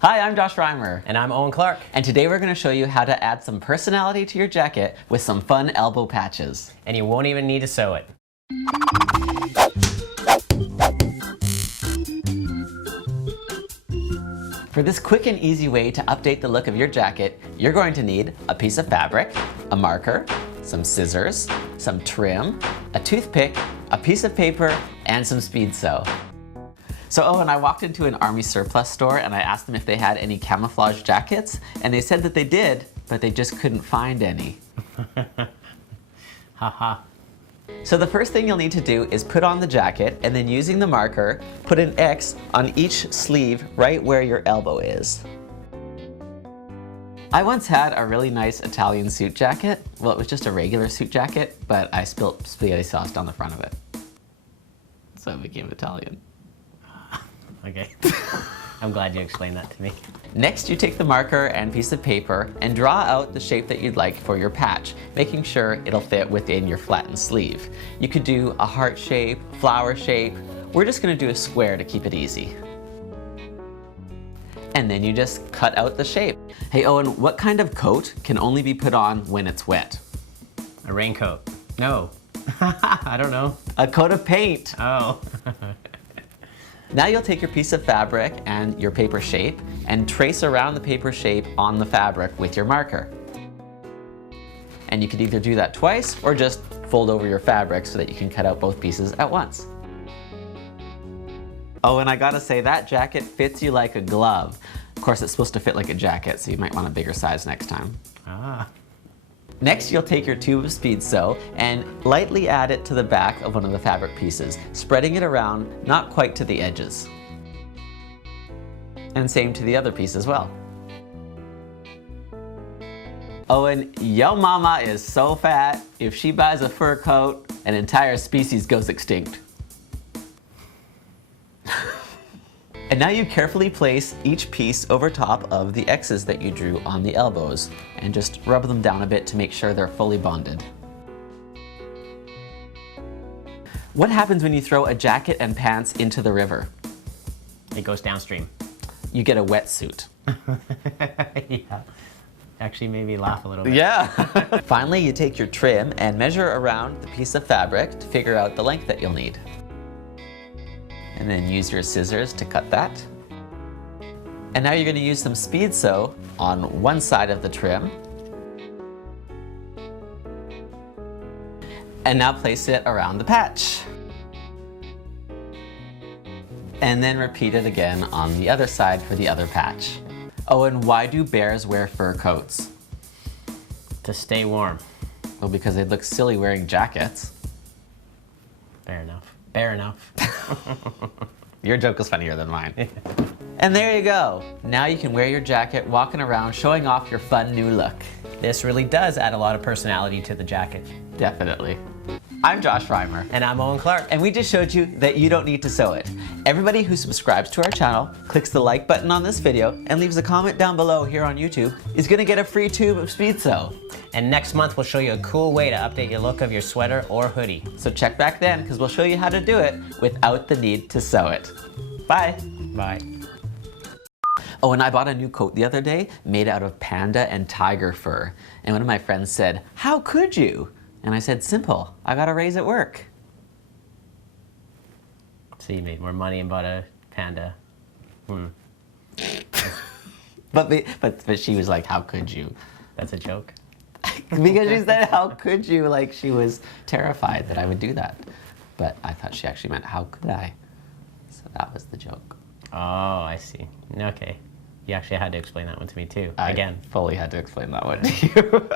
Hi, I'm Josh Reimer. And I'm Owen Clark. And today we're going to show you how to add some personality to your jacket with some fun elbow patches. And you won't even need to sew it. For this quick and easy way to update the look of your jacket, you're going to need a piece of fabric, a marker, some scissors, some trim, a toothpick, a piece of paper, and some speed sew. So Owen, I walked into an army surplus store and I asked them if they had any camouflage jackets, and they said that they did, but they just couldn't find any. Haha. So the first thing you'll need to do is put on the jacket, and then using the marker, put an X on each sleeve right where your elbow is. I once had a really nice Italian suit jacket. Well, it was just a regular suit jacket, but I spilt spaghetti sauce down the front of it. So it became Italian. Okay. I'm glad you explained that to me. Next, you take the marker and piece of paper and draw out the shape that you'd like for your patch, making sure it'll fit within your flattened sleeve. You could do a heart shape, flower shape. We're just gonna do a square to keep it easy. And then you just cut out the shape. Hey Owen, what kind of coat can only be put on when it's wet? A raincoat. No. I don't know. A coat of paint. Oh. Now you'll take your piece of fabric and your paper shape and trace around the paper shape on the fabric with your marker. And you could either do that twice or just fold over your fabric so that you can cut out both pieces at once. Oh, and I gotta say, that jacket fits you like a glove. Of course, it's supposed to fit like a jacket, so you might want a bigger size next time. Ah. Next, you'll take your tube of speed sew and lightly add it to the back of one of the fabric pieces, spreading it around, not quite to the edges. And same to the other piece as well. Owen, yo mama is so fat, if she buys a fur coat, an entire species goes extinct. And now you carefully place each piece over top of the X's that you drew on the elbows and just rub them down a bit to make sure they're fully bonded. What happens when you throw a jacket and pants into the river? It goes downstream. You get a wetsuit. Yeah. Actually made me laugh a little bit. Yeah. Finally, you take your trim and measure around the piece of fabric to figure out the length that you'll need. And then use your scissors to cut that. And now you're going to use some speed sew on one side of the trim. And now place it around the patch. And then repeat it again on the other side for the other patch. Oh, and why do bears wear fur coats? To stay warm. Well, because they'd look silly wearing jackets. Fair enough. Fair enough. Your joke is funnier than mine. And there you go. Now you can wear your jacket walking around showing off your fun new look. This really does add a lot of personality to the jacket. Definitely. I'm Josh Reimer. And I'm Owen Clark. And we just showed you that you don't need to sew it. Everybody who subscribes to our channel, clicks the like button on this video, and leaves a comment down below here on YouTube is gonna get a free tube of speed sew. And next month we'll show you a cool way to update your look of your sweater or hoodie. So check back then, because we'll show you how to do it without the need to sew it. Bye. Bye. Oh, and I bought a new coat the other day made out of panda and tiger fur. And one of my friends said, "How could you?" And I said, "Simple, I got a raise at work." So you made more money and bought a panda. But she was like, "How could you?" That's a joke. Because she said, "How could you?" Like she was terrified that I would do that. But I thought she actually meant, "How could I?" So that was the joke. Oh, I see. Okay. You actually had to explain that one to me too. I Again. fully had to explain that one to you.